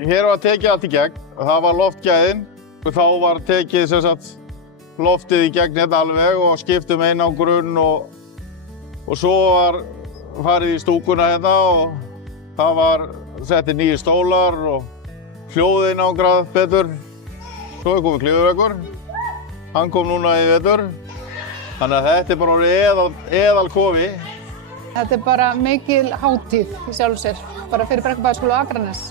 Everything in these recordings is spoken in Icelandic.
Hér var tekið allt í gegn. Það var loftgæðin. Þá var tekið sem sagt loftið í gegn hérna alveg og skipt einangrun og svo var farið í stúkuna hérna og það var settið nýjir stólar og hljóðeinangrað betur. Svo er komið klifurveggur. Hann kom núna í vetur. Þannig að þetta er bara orðið eðalkofi. Þetta er bara mikil hátíð í sjálfu sér, bara fyrir Brekkubæjarskóla og Akranes.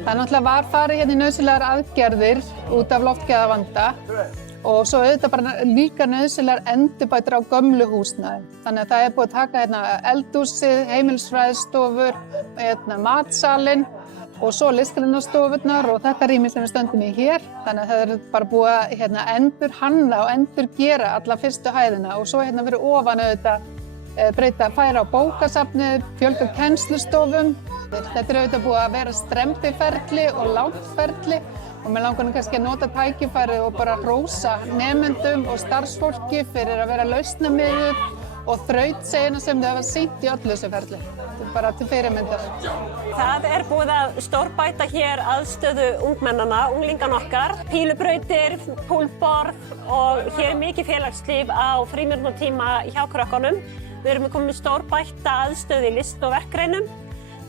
Það náttúrulega var farið hérna í nauðsynlegar aðgerðir út af loftgæðavanda og svo auðvitað bara líka nauðsynlegar endurbætur á gömlu húsnæði. Þannig að það er búið að taka hérna eldhúsið, heimilisfræðistofur, matsalinn og svo listgreinastofurnar og þetta rými sem við stöndum í hér. Þannig að það er bara búið að endurhanna og endurgera alla fyrstu hæðina og svo hérna fyrir ofan auðvitað færa á bókasafnið, fjölga kennslustofum. Þetta er auðvitað búið að vera strempiferli og langferli og mér langar nú kannski að nota tækifærið og bara hrósa nemendum og starfsfólki fyrir að vera lausnamiðuð og þrautseigjuna sem þau hafa sýnt í öllu þessu ferli. Þetta er bara til fyrirmyndar. Það er búið að stórbæta hér aðstöðu ungmennanna, unglingana okkar, pílubrautir, púlborð og hér er mikið félagslíf á frímínútutíma hjá krökkunum. Við erum komið stórbætta aðstöðu í list- og verkgreinum.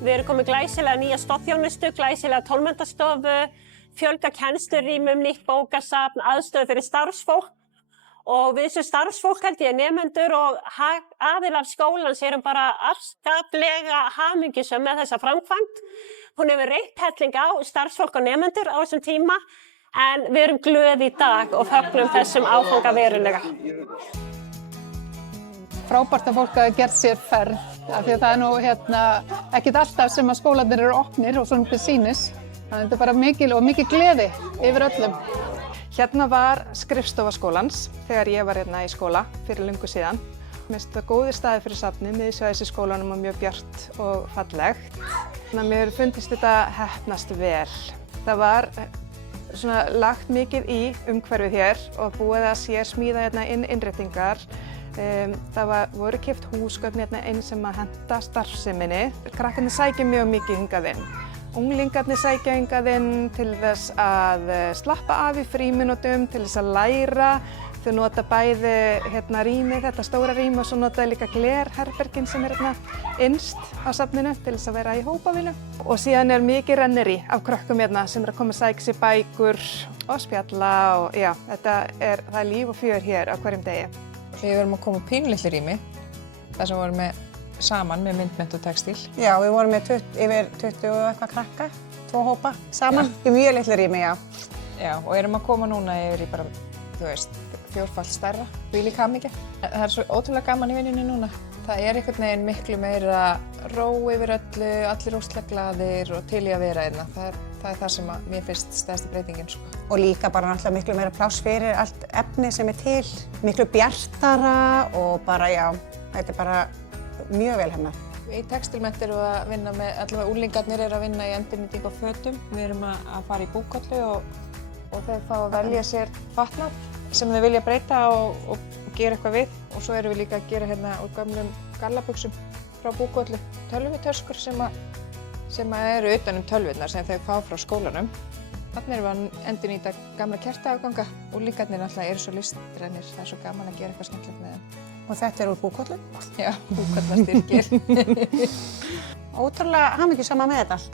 Við erum komið glæsilega nýja stoðþjónustu, glæsilega tólmenntastofu, fjölga kennslurýmum, nýtt bókasafn, aðstöðu fyrir starfsfólk. Og við sem starfsfólk held ég nemendur og aðilar skólans erum bara afskaplega hamingjusöm með þessa framkvæmd. Hún hefur reitt helling á starfsfólk og nemendur á þessum tíma en við erum glöð í dag og fögnum þessum áfanga verulega. Frábært að fólk hafi gert sér ferð af því að það er nú ekkert alltaf sem að skólarnir eru opnir og svona til sýnis. Þannig að þetta er bara mikil gleði yfir öllum. Hérna var skrifstofa skólans þegar ég var hérna í skóla fyrir löngu síðan. Mér finnst þetta góðir staðir fyrir safnið, miðsvæðis í skólanum og mjög bjart og fallegt. Þannig að mér fundist þetta heppnast vel. Það var svona lagt mikið í umhverfið hér og búið að sérsmíða hérna innréttingar. Það voru keypt húsgögn hérna inn sem að henta starfseminni. Krakkarnir sækja mjög mikið hingað inn. Unglingarnir sækja hingað inn til þess að slappa af í frímínútum, til þess að læra. Þau nota bæði rýmið, þetta stóra rými og svo nota líka glerherbergin sem er innst á safninu til þess að vera í hópavinnu. Og síðan er mikið renneri af krökkum hérna sem er að koma að sækja sér bækur og spjalla og já, það er líf og fjör hér á hverjum degi. Við vorum að koma pínulitlu rými, þar sem við vorum með saman með myndmennt og textíl. Já, við vorum með yfir 20 og eitthvað krakka, 2 hópa saman, í mjög litlu rými, já. Já, og erum að koma núna yfir í bara, þú veist, 4-falt stærra, þvílík hamingja. Það er svo ótrúlega gaman í vinnunni núna. Það er einhvern veginn miklu meira ró yfir öllu, allir óslega glaðir og til í að vera hérna. Það er það sem mér finnst stærsta breytingin, sko. Og líka bara náttúrulega miklu meira pláss fyrir allt efni sem er til. Miklu bjartara og bara, já, þetta er bara mjög vel hérna. Í textilmennt erum við að vinna með, allavega unglingarnir eru að vinna í endurnýtingu á fötum. Við erum að fara í búkollu og þeir fá að velja sér fatnað sem þau vilja breyta og gera eitthvað við. Og svo erum við líka að gera hérna úr gömlum gallabuxum frá búkollu tölvutöskur sem eru utan tölvurnar sem þau fá frá skólanum. Þannig erum við að endurnýta gamla kertaafganga og unglingarnir náttúrulega eru svo listrænir. Það er svo gaman að gera eitthvað skemmtilegt með þeim. Og þetta er úr búkollu? Já, búkollastyrkir. Ótrúlega hamingjusama með þetta allt.